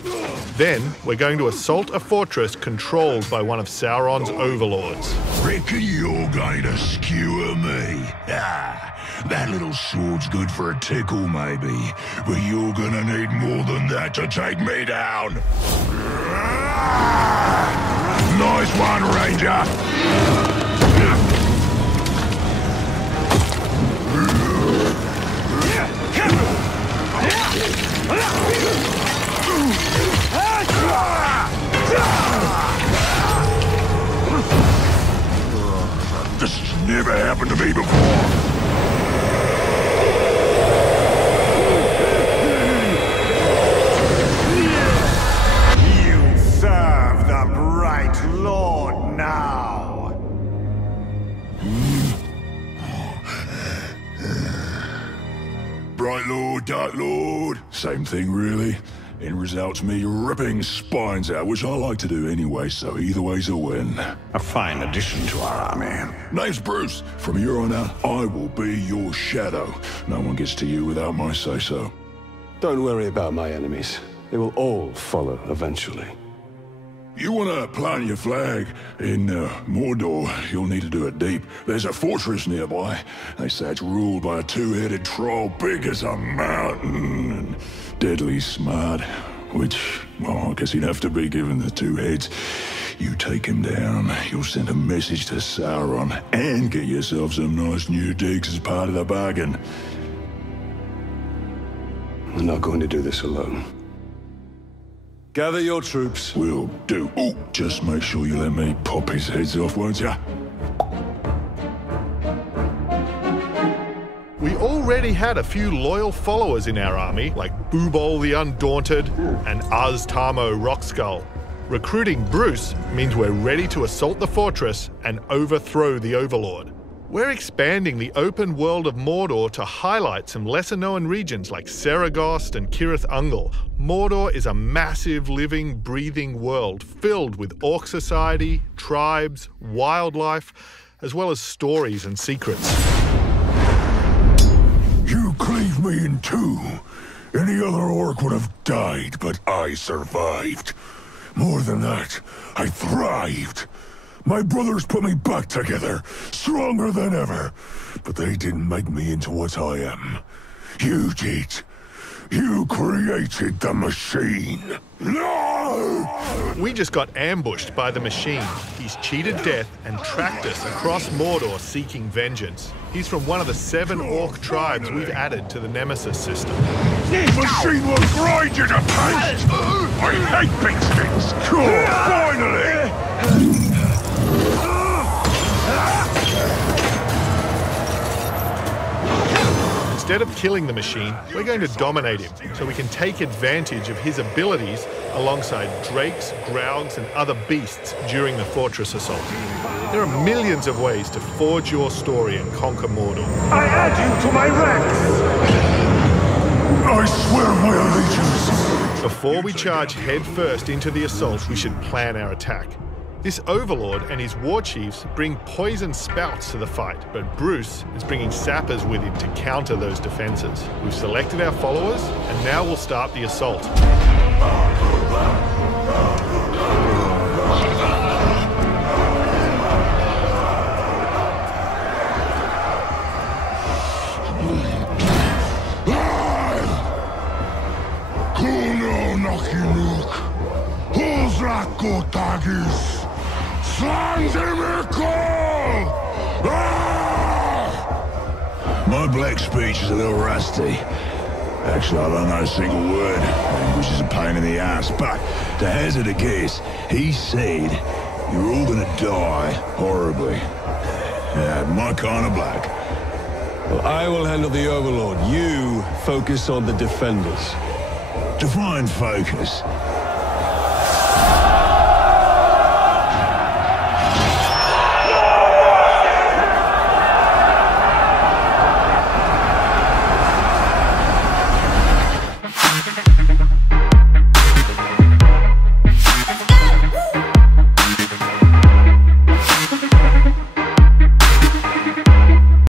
Then, we're going to assault a fortress controlled by one of Sauron's overlords. Reckon you're going to skewer me? Ah, that little sword's good for a tickle, maybe. But you're gonna need more than that to take me down. Nice one, Ranger. This has never happened to me before. You serve the Bright Lord now. Bright Lord, Dark Lord, same thing really. End result's me ripping spines out, which I like to do anyway, so either way's a win. A fine addition to our army. Name's Bruce. From here on out, I will be your shadow. No one gets to you without my say-so. Don't worry about my enemies. They will all follow eventually. You want to plant your flag in Mordor, you'll need to do it deep. There's a fortress nearby. They say it's ruled by a two-headed troll big as a mountain and deadly smart. Which, well, I guess he'd have to be given the two heads. You take him down, you'll send a message to Sauron and get yourself some nice new digs as part of the bargain. I'm not going to do this alone. Gather your troops. Will do. Oh, just make sure you let me pop his heads off, won't ya? We already had a few loyal followers in our army, like Boobol the Undaunted and Aztamo Rockskull. Recruiting Bruce means we're ready to assault the fortress and overthrow the Overlord. We're expanding the open world of Mordor to highlight some lesser-known regions like Saragost and Cirith Ungol. Mordor is a massive, living, breathing world filled with orc society, tribes, wildlife, as well as stories and secrets. You cleaved me in two. Any other orc would have died, but I survived. More than that, I thrived. My brothers put me back together, stronger than ever. But they didn't make me into what I am. You did. You created the machine. No! We just got ambushed by the machine. He's cheated death and tracked us across Mordor seeking vengeance. He's from one of the 7 orc tribes we've added to the Nemesis system. The machine will grind you to paste! I hate big sticks! Cool, finally! Instead of killing the machine, we're going to dominate him so we can take advantage of his abilities alongside drakes, graugs and other beasts during the fortress assault. There are millions of ways to forge your story and conquer Mordor. I add you to my ranks! I swear my allegiance! Before we charge head first into the assault, we should plan our attack. This overlord and his war chiefs bring poison spouts to the fight, but Bruce is bringing sappers with him to counter those defenses. We've selected our followers, and now we'll start the assault. My black speech is a little rusty. Actually, I don't know a single word, which is a pain in the ass, but to hazard a guess, he said you're all gonna die horribly. My kind of black. Well, I will handle the Overlord. You focus on the defenders. Define focus.